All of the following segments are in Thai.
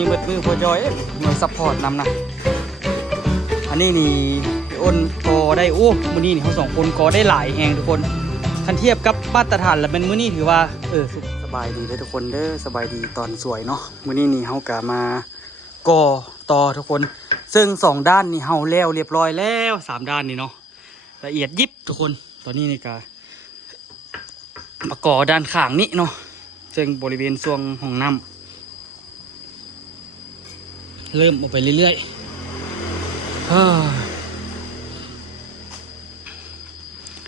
มีเบิดมือพอจอยหน่วยซัพพอร์ตนำนะอันนี้นี่อ้นกอได้โอ้มื้อนี้นี่เขา2คนกอได้หลายแฮงทุกคนคันเทียบกับมาตรฐานแล้วเป็นมื้อนี้ถือว่าสบายดีเลยทุกคนเด้อสบายดีตอนสวยเนาะมื้อนี้นี่เฮากะมากอต่อทุกคนซึ่ง2ด้านนี่เฮาแล้วเรียบร้อยแล้ว3ด้านนี่เนาะละเอียดยิบทุกคนตอนนี้นี่ก็มากอด้านข้างนี้เนาะซึ่งบริเวณช่วงห้องน้ำเริ่มออกไปเรื่อยๆ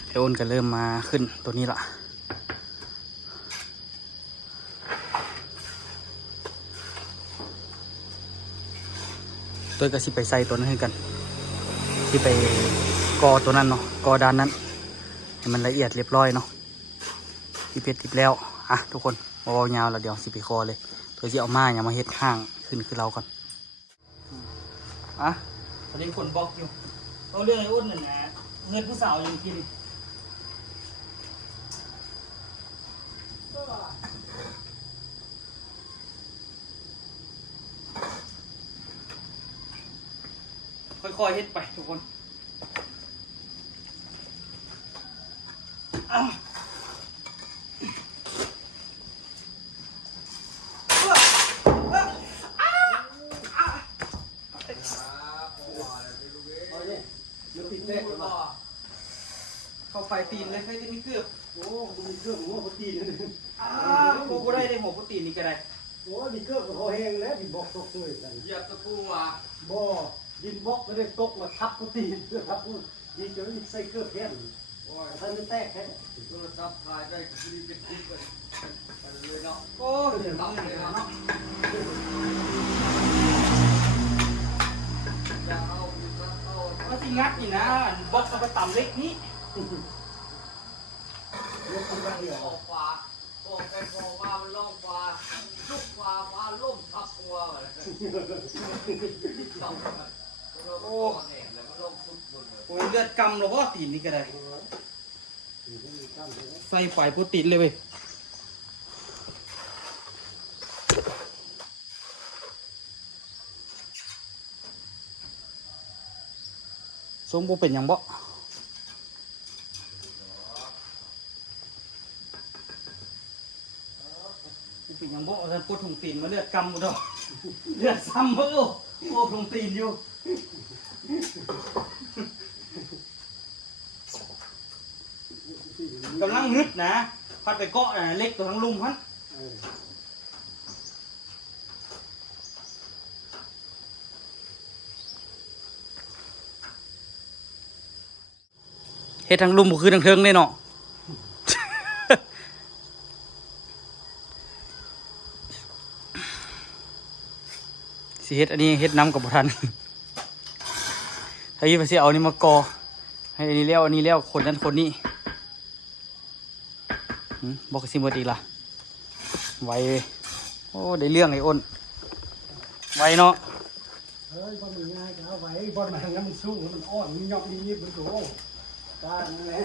เดี๋ยวอ้นก็เริ่มมาขึ้นตัวนี้ละตัวก็สิไปใส่ตัวนั้นให้กันที่ไปกอตัวนั้นเนาะกอด้านนั้นให้มันละเอียดเรียบร้อยเนาะที่เพชรติดแล้วอ่ะทุกคนเบาๆยาวแล้วเดี๋ยวสิไปคอเลยตัวที่เอามาอย่ามาเฮ็ดข้างขึ้นคือเราก่อนอ่ะตอนนี้คนบล็อกอยู่เราเรื่องไอ้อ้นนั่นนะเงินผู้สาวยังกินค่อยๆเฮ็ดไปทุกคนเข้าไฟตีนเลยไฟตีนมีเกลือบโอ้มีเครื่องหัวโปรตีนเลยโอ้ได้หัวโปรตีนนี่ก็ได้โอ้มีเครื่องหัวแห้งแล้วดินบล็อกตกเลยเหยียบตะปูอ่ะบ่ดินบล็อกไม่ได้ตกมาทับโปรตีนทับพูดดินจะไม่มีไส้เครื่องแห้งโอ้ยท่านไม่แตกแค่โทรศัพท์ถ่ายได้คดีเป็นคลิปไปเลยเนาะโอ้เดี๋ยวทำเลยเนาะอย่าเอาก็สิงัดนี่นะบล็อกเอาไปต่ำเล็กนี้ยกขึ้นมาเดียว ออกฟ้าออกไปออกมามันล่องฟ้าลุกฟ้าฟ้าล่มทับหัวเลยโอ้แหงแล้วมันล่มสุดบนเลยโอ้ยเลือดกำหรอว่าตีนนี่ก็ได้ใส่ไฟโปรตีนเลยเว้ยสมบูเป็นอย่างบ่เป็นอย่างบ่ท่านพูดถุงตีนมาเลือดกำบ่ดอกเลือดซ้ำบ่โอ้ถุงตีนอยู่กำลังฮึดนะพัดไปเกาะเล็กตัวทั้งลุมพันเฮ็ดทั้งลุมก็คือทั้งเทิงเลยเนาะสิเฮ็ดอันนี้เฮ็ดน้ำกับบุทันถ้ายี่ไปสิเอานี่มากอให้อันนี้แล้วอันนี้แล้วคนนั้นคนนี้บอกสิหมดอีกล่ะไวโอ้ได้เรื่องไอ้อ้นไวเนาะเฮ้ยบอลมันง่ายกันเอาไว้บอลมันทางนั้นมันสู้มันอ่อนมันยอกมันยิบมันโถตานั่นแหละ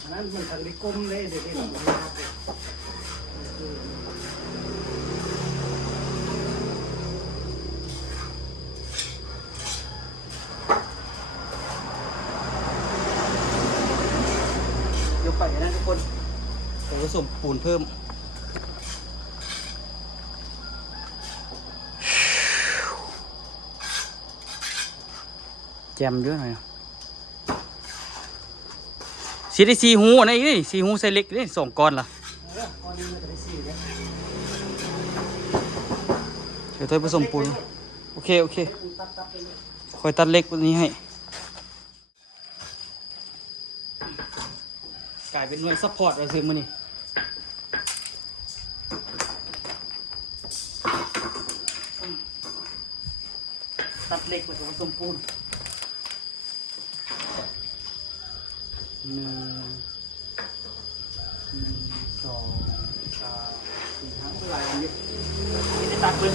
อันนั้นมันทางได้ก้มเลยเด็กๆมันยากยกไปนะทุกคนเดี๋ยวผสมปูนเพิ่มแจมเยอะหน่อยสีได้สีหูนะอีสีหูใส่เล็กนี่2 ก้อนล่ะเดี๋ยวเธอผสมปูนโอเคคอยตัดเล็กตัวนี้ให้กลายเป็นหน่วยซัพพอร์ตอะไรซื้อมานี่ตัดเล็กไปผสมปูน1 2 3 4 5หลายอันนี้ไม่ได้ตัดเพิ่ม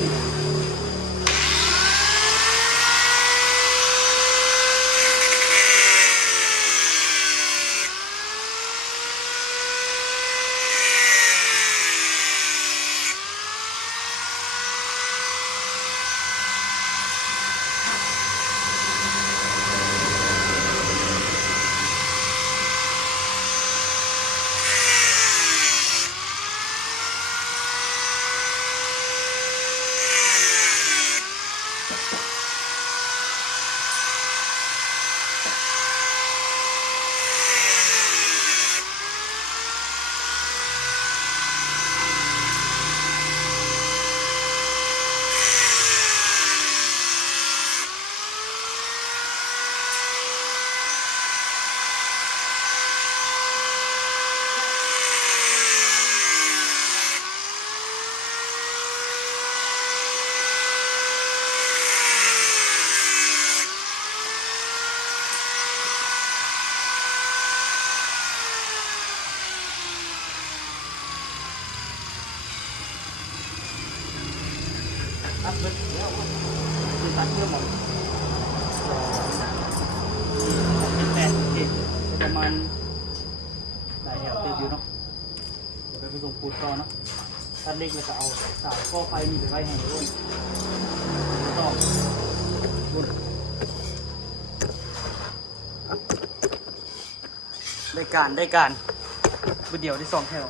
ตัดเบิดแล้ว คือตัดเพื่อหมดเป็น8โอเคประมาณหลายแถวเต็มอยู่เนาะเดี๋ยวไปผสมปูนต่อเนาะตัดเล็กแล้วก็เอาสายข้อไฟนี่ไปไว้ให้อ้นต่ออ้นได้การเดี๋ยวได้2แถว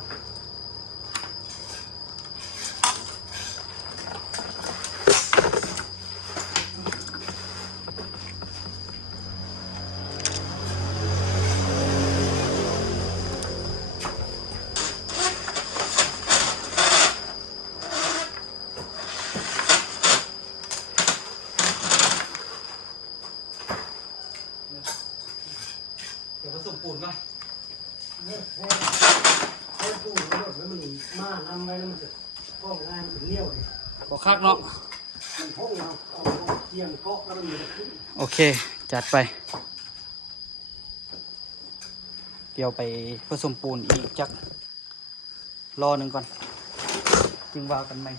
เดี๋ยวผสมปูนก่อน เนี่ยให้ตู้รถไว้มันมานำไว้แล้วมันจะก้องง่ายมันถึงเลี้ยวเลย บอกคักเนาะ มันห้องเราเอาเทียมเกาะแล้วมันมีขึ้น โอเค จัดไป เดี๋ยวไปผสมปูนอีกจักรอหนึ่งก่อน จึงว่ากันไหม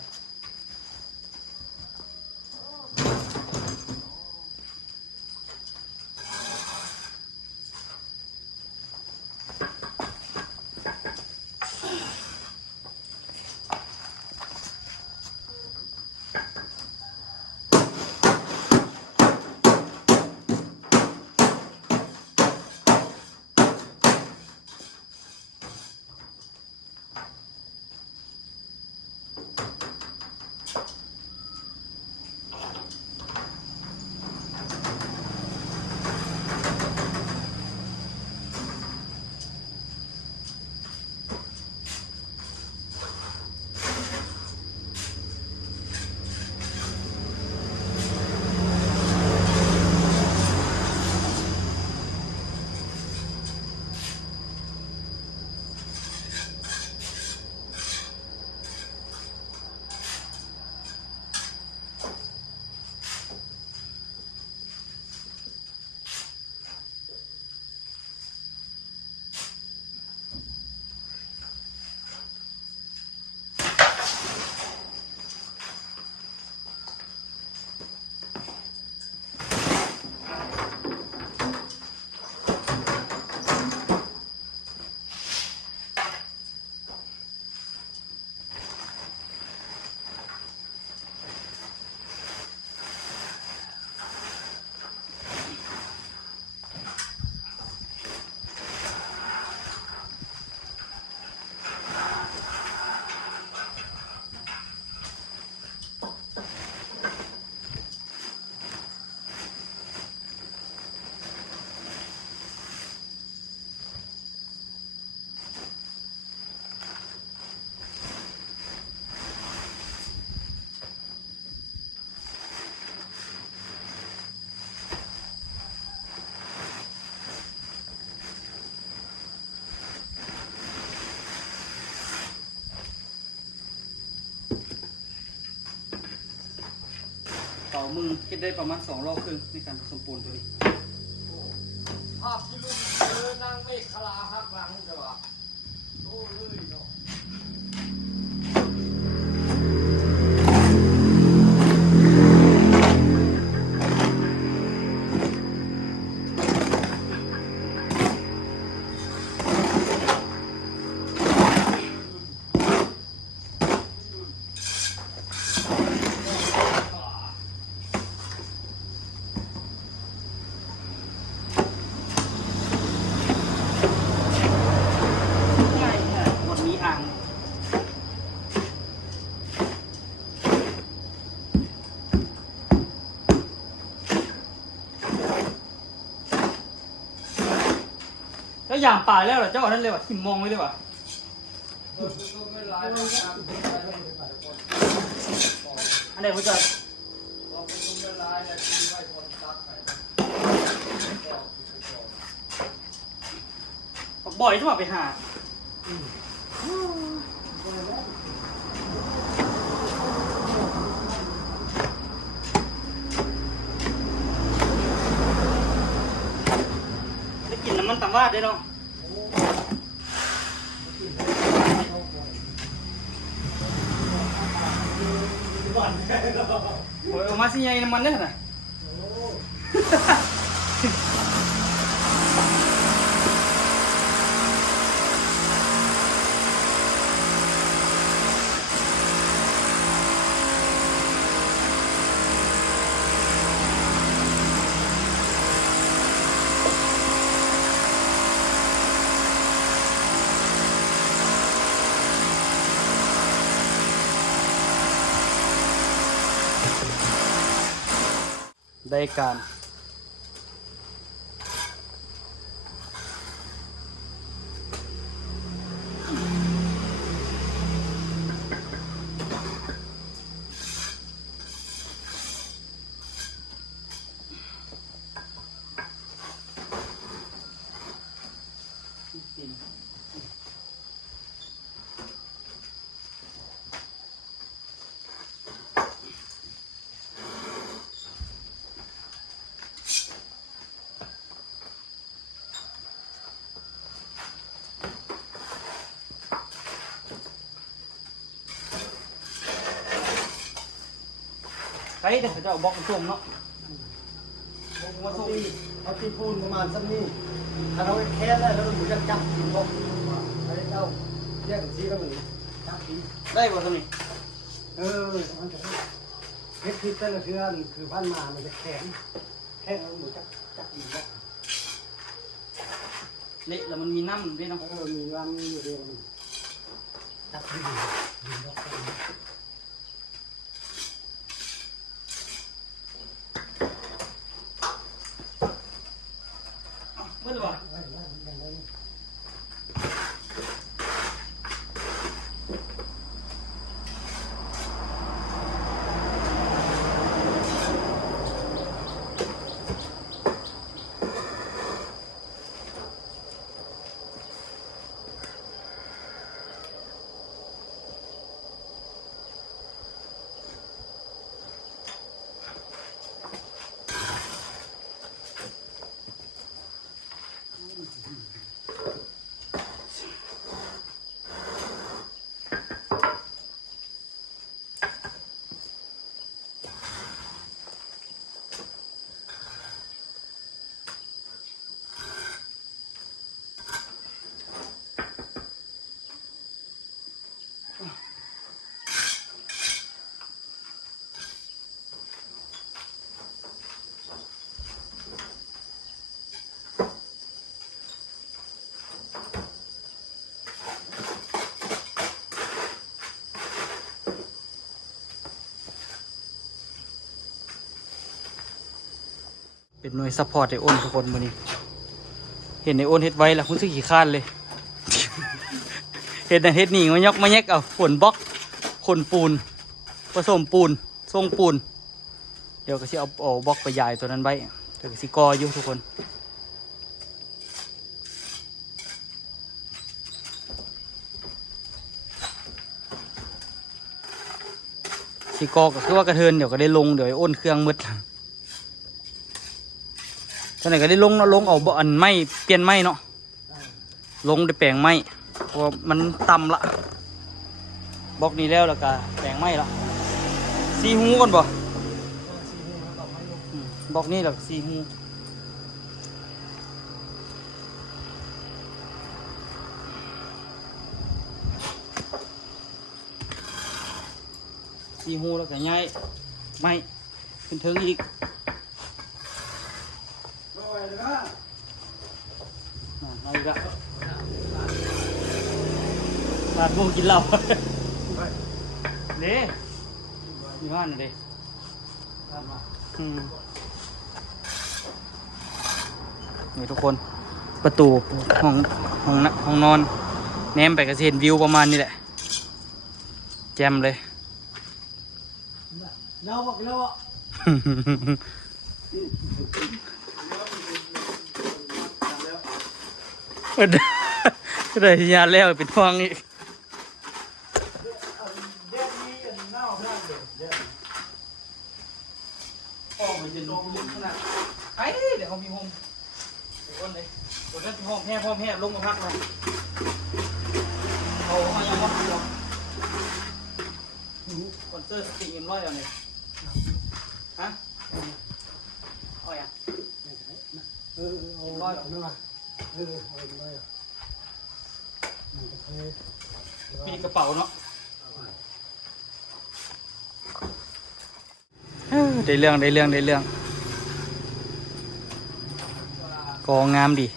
ต่อมือคิดได้ประมาณ2 รอบครึ่งในการผสมปูนตัวนี้ ภาพที่ลุงเจอนางเมฆคลาหักหลังใช่ปะโอ้เลยเนาะ ง่ายหมดนี้อ่างแล้วอย่างป่าแล้วเหรอเจ้าอันนั้นเลยว่ะทิมมองไว้เลยว่ะ ก็ไม่ร้ายนะครับ อันไหนพ่อจอย เราเป็นคนไม่ร้ายแต่ที่ไม่คนตักไปก็ บ่อยที่ว่าไปหาได้กินน้ำมันตำวาดได้เนาะ วัน โอ้ยออกมาสิใหญ่น้ำมันเด้อน่ะ ได้การไปเดี๋ยวเขาจะเอาบล็อกมาส่งเนาะบล็อกมาส่ง เอาตีปูนประมาณสักนี้ถ้าเราแค่ได้แล้วเราหมูจะจับดินบล็อกไปเอาแยกสีแล้วหมูจับดิน ได้บ่ทำนี่ มันจะเพชรที่แต่ละเทือนคือพันมามันจะแข็งแล้วหมูจับดินบล็อก เละแล้วมันมีน้ำด้วยเนาะ มีลำอยู่เดียวจับดินบล็อก เมื่อไหร่ เป็นหน่วยซัพพอร์ตไอโอนทุกคนมื้อนี้เห็นไอโอนเฮ็ดไว้แล้วคุณสึกขี้คร้านเลย เฮ็ดนั่นเฮ็ดนี่มายกมาแยกเอาขนบล็อกขนปูนผสมปูนทรงปูนเดี๋ยวก็สิเอาบล็อกไปยายตัวนั้นไว้เดี๋ยวก็สิกออยู่ทุกคนสิกอก็คือว่ากระเทินเดี๋ยวก็ได้ลงเดี๋ยวไอโอนเครื่องมืดตอนไหนก็ได้ลงเนาะลงเอาบ่อันไม้เปลี่ยนไม้เนาะลงได้แปลงไม้เพราะว่ามันต่ำละบล็อกนี้แล้วแล้วก็แปลงไม้ละซีฮูก่อนบ่บล็อกนี้แล้วซีฮูแล้วก็ย้ายไม้ขึ้นถึงอีกเอาอีกแล้วมาดมูกินเหล้าเด้มีบ้านน่ะเด้นี่ทุกคนประตูห้องนอนแนมไปก็จะเห็นวิวประมาณนี้แหละแจ่มเลย แล้วอ่ะ ก็ได้ยาแล้วเป็นฟองอีกออกมาจะลงลึกขนาดไอ้เดี๋ยวเขามีห้องเดี๋ยวคนเลยเดี๋ยวนั้นห้องแห่ลงมาพักเลยเอาอย่างว่าคอนเสิร์ตสติงเอ็มร้อยเอาเลย ฮะเอาอย่าง เอาร้อยนั่นน่ะเอาร้อย ปีกระเป๋าเนาะได้เรื่องกองงามดี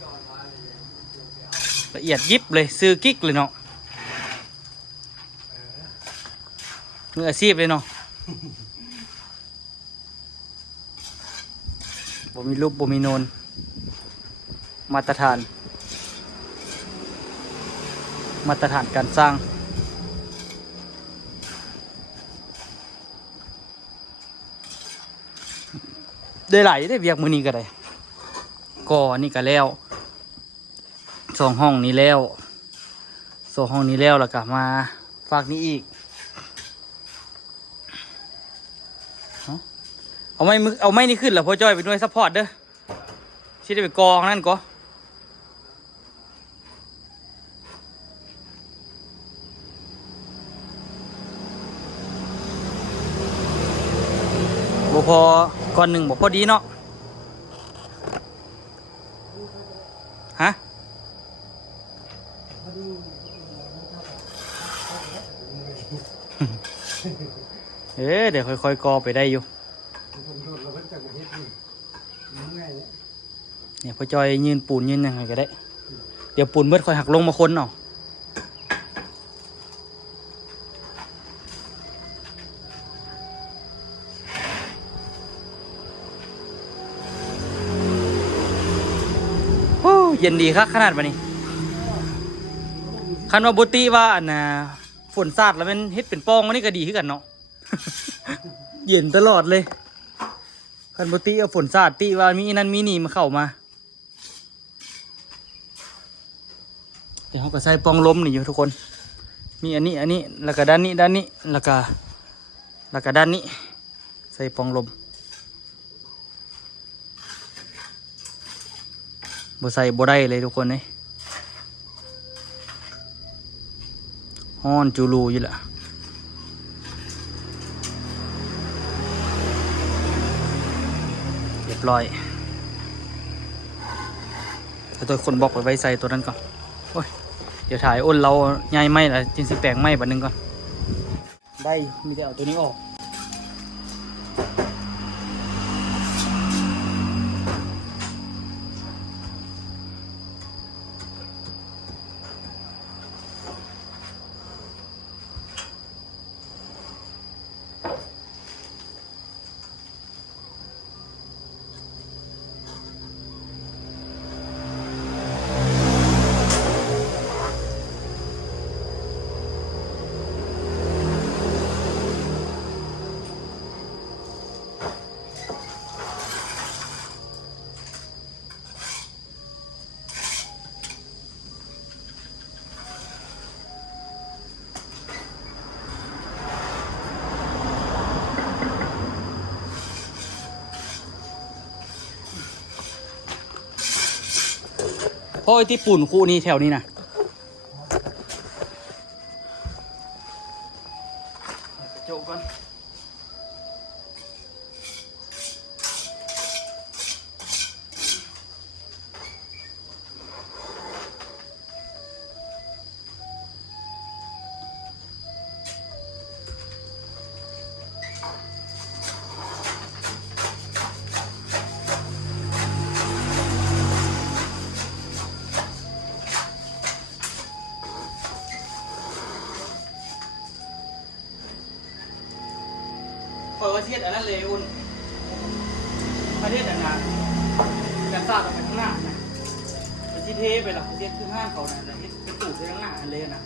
ละเอียดยิบเลยซื้อกิ๊กเลยเนาะมืออาชีพเลยเนาะบ่มีรูปบ่มีโนนมาตรฐานการสร้างได้หลายได้เวียกมือนี้ก็ได้ก่อนี่ก็แล้ว2 ห้องนี้แล้ว2 ห้องนี้แล้วแล้วก็มาฝากนี้อีกเอาไม้นี่ขึ้นแล้วพ่อจ้อยไปด้วยซัพพอร์ตเด้อชิได้ไปกองนั่นก็บ่พอก่อนหนึ่งบ่พอดีเนาะฮะเดี๋ยวค่อยๆกอไปได้อยู่เนี่ยพ่อจอยยืนปูนยืนยังไงก็ได้เดี๋ยวปูนเบิดค่อยหักลงมาคนเนาะโอ้เย็นดีครับขนาดวันนี้คันว่าบุติว่าอันน่ะฝนสาดแล้วมันเฮ็ดเป็นปองวันนี้ก็ดีขึ้นกันเนาะ เย็นตลอดเลยคันบุติเอาฝนสาดติว่ามีนั่นมีนี่มาเข้ามาเดี๋ยวเขาก็ใส่ปองลมนี่อยู่ทุกคนมีอันนี้แล้วก็ด้านนี้แล้วก็ด้านนี้ใส่ปองลมบ่ใส่บ่ได้เลยทุกคนเลยฮ้อนจูรูอยู่ละเรียบร้อยแต่ตัวคนบอกไปไว้ใส่ตัวนั้นก่อนโอ้ยเดี๋ยวถ่ายอ้นเราใหญ่ไหมล่ะจึงสิแปลงไหมบัดนึงก่อนได้มีแต่เอาตัวนี้ออกเพราะไอ้ที่ปุ่นคู่นี้แถวนี้นะโจก่อนประเทศอันนั้นเลยอุ่นประเทศอันนั้นการสร้างออกไปข้างหน้านะประเทศเทไปหรอประเทศคือห้างเขานะประเทศกระตุกไปข้างหน้าอันเลยนะ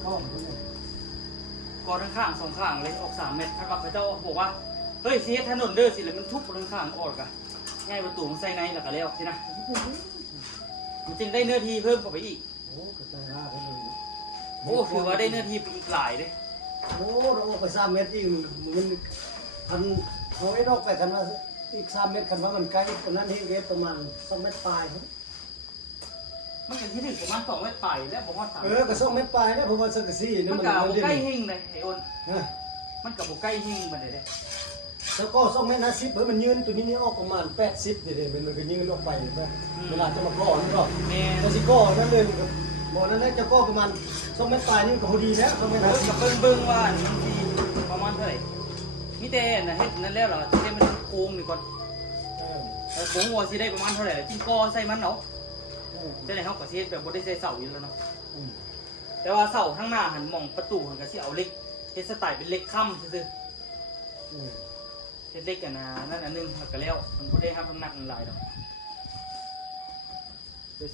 เขาบอกมันกอทั้งข้าง2 ข้างเลยออก3 เมตรถ้าเขาเจ้าบอกว่าเฮ้ยเสียถนนเด้อสิแล้วมันทุบทั้งข้างออกอะง่ายประตูมันใส่ในแล้วก็แล้วใช่ไหมมันจึงได้เนื้อที่เพิ่มเข้าไปอีกโอ้ถือว่าได้เนื้อที่ไปอีกหลายเลยโอ้เราออกไป3 เมตรอีกมันคันเอาไอ้นอกไปคันว่าอีก3 เมตรคันว่ามันไกลตรงนั้นเฮ็ดประมาณ2 เมตรปลายมันเป็นที่ถึงประมาณ2 เมตรปลายแล้วผมว่าก็2 เมตรปลายนะผมว่าสังกะสี มันกับบุใกล้หิ้งเลยไอ้อ้นมันกับบุใกล้หิ้งมันเลย แล้วก็2เมตร50เฮ้ยมันยืนตัวนี้นี่ออกประมาณ80เดี๋ยวมันก็ยืนออกไปนะเวลาจะมาก่อนี่ก็ แม่ แต่สิก่อนั่นเลยครับบ่นั่นจะก่อประมาณ2เมตรปลายนี่ก็พอดีแล้ว2เมตร กับเบิ่งว่ามันสิประมาณเท่าไหร่มีแต่น่ะเฮ็ดนั่นแล้วเหรอที่มันโค้งนี่ก่อนโค้งว่าสิได้ประมาณเท่าไหร่กินกอใส่มันเนาะได้ไหนเฮาก็สิเฮ็ดแบบบ่ได้ใส่เสาอยู่แล้วเนาะแต่ว่าเสาข้างหน้าหันมองประตูหันก็สิเอาเหล็กเฮ็ดสไตล์เป็นเหล็กค้ำซื่อๆเฮ็ดเหล็กกันนะนั่นอันนึงแล้วก็แล้วมันบ่ได้รับน้ำหนักหลายดอก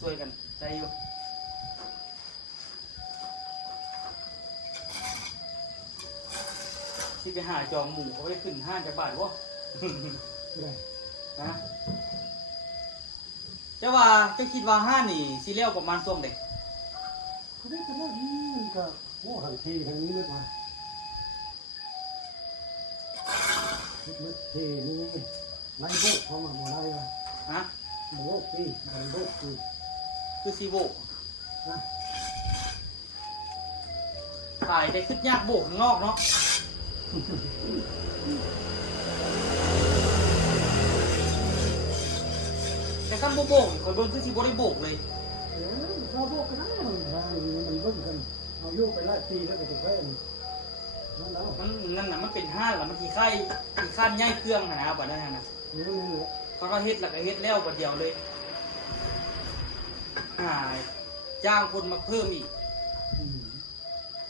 ช่วยๆกันได้อยู่สิไปหาจองหมูเขาไปขึ้นห้างจะบาทวะ นะเจ้าว่าเจ้าคิดว่าห้านี่สิเลี้ยวประมาณช่วงเด็ก ก็ได้ก็ได้มันก็โอ้หันทีทางนี้มืดมามืดทีนี่ไล่โบกเข้ามาบ่ได้ว่ะ ฮะ โบกพี่ไล่โบกคือ คือซีโบก นะ ถ่ายได้ขึ้นยากโบกข้างนอกเนาะแต่ขั้นโบกคอยเบิ่งคือซีโบได้โบกเลย เราโบกก็ได้มันเบิ่งกันเอาโยกไปไล่ปีแล้วก็จะไปนั่นแล้ว มันนั่นน่ะมันเป็นห้านแล้วมันขี่ไข่ย่ายเครื่องนะบัดนั้นนะ นี่แหละ เขาก็เฮ็ดแล้วก็เฮ็ดแล้วบัดเดียวเลยจ้างคนมาเพิ่มอีก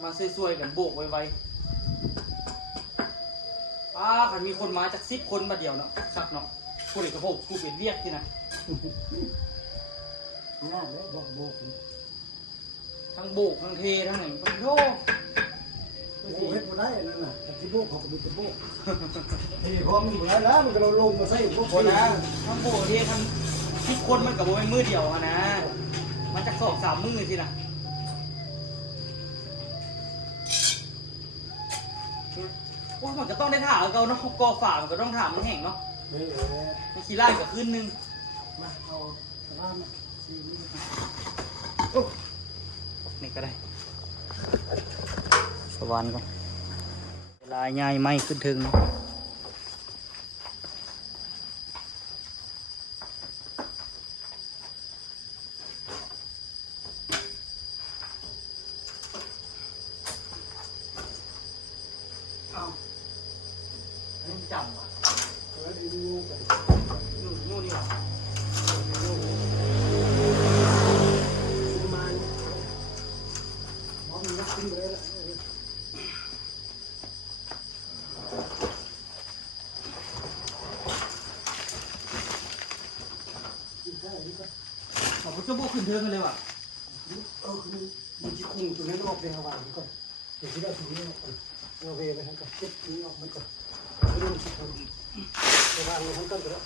มาช่วยๆกันโบกไวๆคันมีคนมาจาก10 คนบัดเดียวเนาะสักเนาะผู้ใดก็โหกูเป็นเวียกที่นะ ง่ายเลยบอกโบก ทั้งโบกทั้งเททั้งหนึ่งทั้งโย โบกเฮ็ดบ่ได้นั่นน่ะแต่ที่โบกเขาก็มีแต่โบกที่พร้อมมันบ่ได้แล้วมันก็เราลงมาใส่พวก คนนะทั้งโบกเททั้ง10 คนมันกับโบเป็นมือเดียวอะนะมันจะ2-3 มือสินะว่ามันก็ต้องได้ถ่าเอาเนาะกอฝ่ามันก็ต้องถ่ามันแห้งเนาะ นี่แหละ มันขี้ไล่กับขึ้นนึง มาเอาสลามมา4มื้อ นี่ก็ได้สวรรค์ก่อนเวลาใหญ่ไม่ขึ้นถึงเนาะเอาอันนี้จำว่ะ เออดูกัน นู่นนี่หรอ ประมาณพร้อมนักขึ้นเลยล่ะขอบคุณเจ้าพวกขึ้นเทิงกันเลยว่ะ มันจะคงตัวนี้ออกไปเอาไว้ก่อนเดี๋ยวที่ได้ตัวนี้ออกก่อนเอาเวไปทั้งก่อนเก็บนี้ออกมันก่อนเรื่องที่ทำไปวางลงทั้งต้นก็แล้ว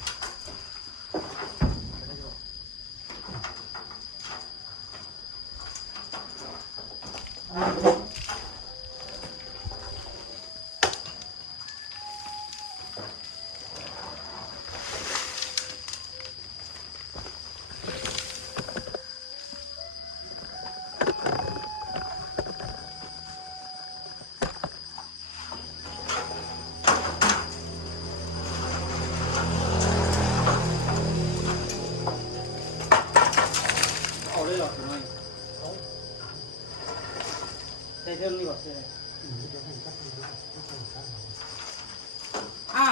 เอาเลยหรอหน่อยใส่เทิงนี่บ่ใส่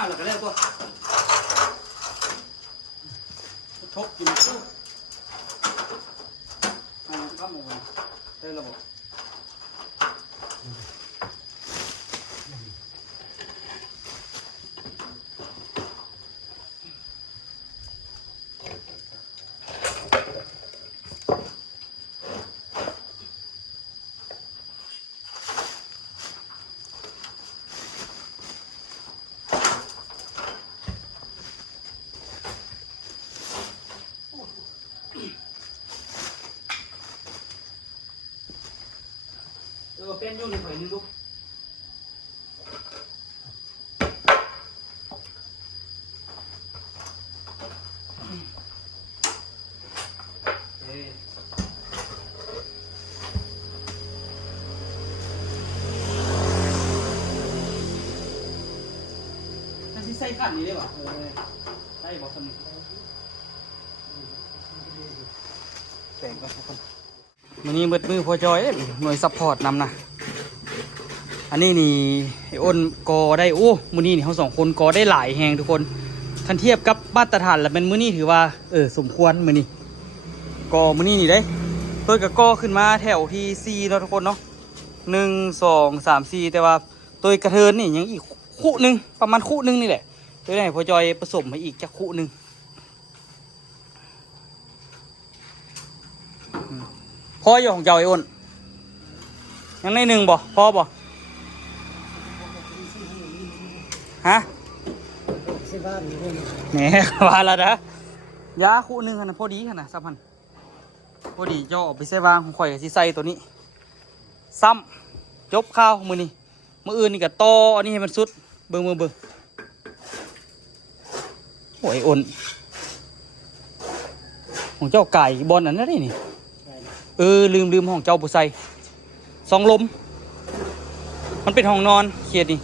หลักก็แล้วตัวทบกินตู้ข้ามหมูใส่ระบบเป็นอยู่ในหอยนึงลูกใส่ ส่ขันนี้ได้ป่ะใส่บอกคนนี้แบ่งกันทุกคนวันนี้มือพอจอยหน่วยซัพพอร์ตนำนะอันนี้นี่ไอ้อ้นกอได้โอ้มื้อนี้นี่เขา2คนกอได้หลายแหงทุกคนคันเทียบกับมาตรฐานแล้วเป็นมื้อนี้ถือว่าสมควรมื้อนี้กอมื้อนี้นี่ได้เพิ่นก็กอขึ้นมาแถวที่4เนาะทุกคนเนาะ1 2 3 4แต่ว่าตัวกระเทินนี่ยังอีกคู่หนึ่งประมาณคู่หนึ่งนี่แหละตัวไหนพอจอยผสมมาอีกจะคู่หนึ่งพออยู่ของเจ้าไอ้อ้นยังในหนึ่งบ่พอบ่ฮะ ใช่บ้านนี่ด้วย แหมว่าแล้วนะยาคู่หนึ่งขนาดพอดีขนาด3,000พอดีเจ้าออกไปใส่วางของข่อยกับซีไซตัวนี้ซ้ำจบข้าวมือนี่มืออื่นนี่กับต่ออันนี้ให้มันสุดเบิ่งโอ้ยอ่อนของเจ้าไก่บอลอันนั้นนี่ลืมของเจ้าบุไซ2 ลมมันเป็นห้องนอนเขียดนี่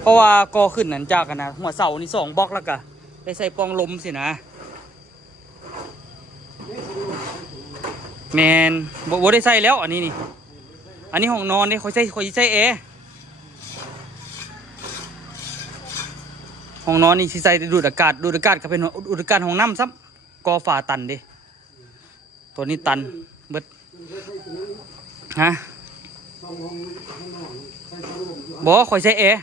เพราะว่าก่อขึ้นนั่นจากกันนะหัวเสานี่2 บล็อกแล้วก็ได้ใส่ปองลมสินะแมนบ่ได้ใส่แล้วอันนี้นี่อันนี้ห้องนอนนี่คอยใส่แอร์ห้องนอนนี่สิใส่ดูดอากาศก็เป็นดูดอากาศห้องน้ำซ้ำกอฝาตันดิตัวนี้ตันเบิดฮะบอกคอยใส่แอร์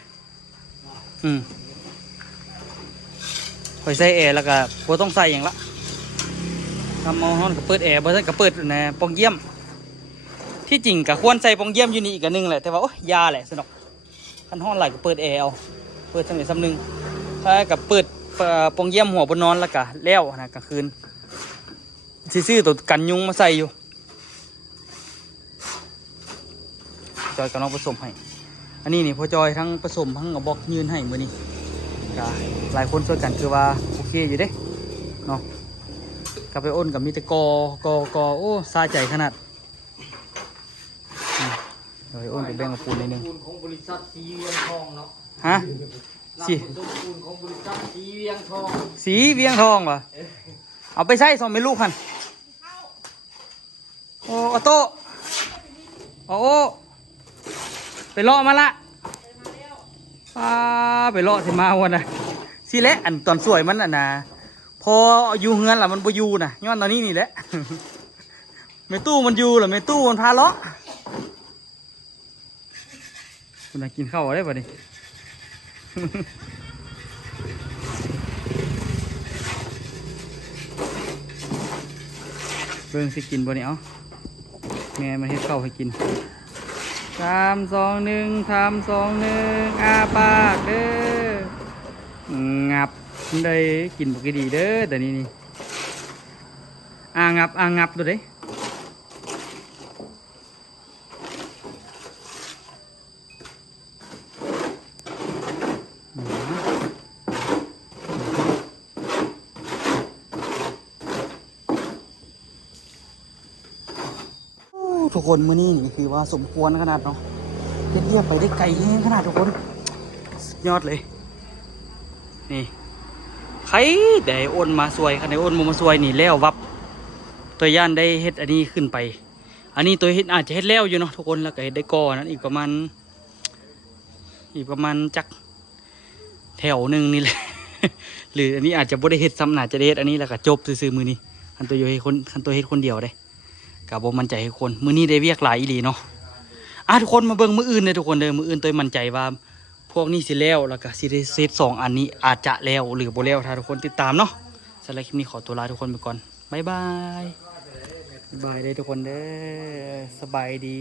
คอยใส่แอร์แล้วก็บ่ต้องใส่อย่างละทำมองห้องก็เปิดแอร์บ่ใช่ก็เปิดนะปองเยี่ยมที่จริงก็ควรใส่ปองเยี่ยมอยู่นี่อีกอันนึงแหละแต่ว่าโอ้ยยาแหละสนุกคันห้องไหลก็เปิดแอร์เอาเปิดสำนึงถ้ากับเปิดปองเยี่ยมหัวบนนอนแล้วก็แล้วนะกลางคืนซื้อตัวกันยุงมาใส่อยู่จอยกับน้องผสมให้อันนี้นี่พอจอยทั้งผสมทั้งกระบอกยืนให้มือนี้หลายคนช่วยกันคือว่าโอเคอยู่เด้เนาะกับไปอ้นกับมีแต่กโอ้ซาใจขนาดเดี๋ยวอ้นไปแบ่งกับปูนนิดนึง ปูนของบริษัทสีเวียงทองเนาะ ฮะ สีปูนของบริษัทสีเวียงทอง สีเวียงทองเหรอเอาไปใส่ส่งเป็นลูกคันโอ้ออโต้โอ้ไปเลาะมาละไปเลาะสิมาวันน่ะสิแหละอันตอนสวยมันอ่ะนะพออยู่เฮือนล่ะมันบ่อยู่น่ะย้อนตอนนี้นี่แหละ ไม่ตู้มันอยู่หรอไม่ตู้มันพาเลาะคุณน่ะกินข้าวได้ป่ะนี่ เบิ่งสิกินบ่เนี่ยเอาแม่มาให้ข้าวให้กิน3 2 1 3 2 1อาปากเด้องับได้กินปกติเด้อแต่นี่งับดูเด้ทุกคนมื้อนี้นี่คือว่าสมควรขนาดเนาะเรียบไปได้ไกลแห้งขนาดทุกคนสุดยอดเลยนี่ใครได้โอนมาสวยคันได้โอนมาสวยนี่แล้ววับตัวย่านได้เฮ็ดอันนี้ขึ้นไปอันนี้ตัวเฮ็ดอาจจะเฮ็ดแล้วอยู่เนาะทุกคนแล้วก็เฮ็ดได้ก่อนั้นอีกประมาณจักแถวหนึ่งนี่แหละ หรืออันนี้อาจจะบ่ได้เฮ็ดซ้ำหนาจะได้เฮ็ดอันนี้แล้วก็จบซื่อๆมื้อนี้คันตัวเฮ็ดคนเดียวได้กับบ่มั่นใจให้คนมื้อนี้ได้เวียกหลายอีหลีเนาะทุกคนมาเบิ่งมื้ออื่นเลยทุกคนเด้อมื้ออื่นตัวมั่นใจว่าพวกนี้สิแล้วแล้วก็สิได้เซต2 อันนี้อาจจะแล้วหรือบ่แล้วถ้าทุกคนติดตามเนาะสำหรับคลิปนี้ขอตัวลาทุกคนไปก่อนบ๊ายบายเลยทุกคนเด้อสบายดี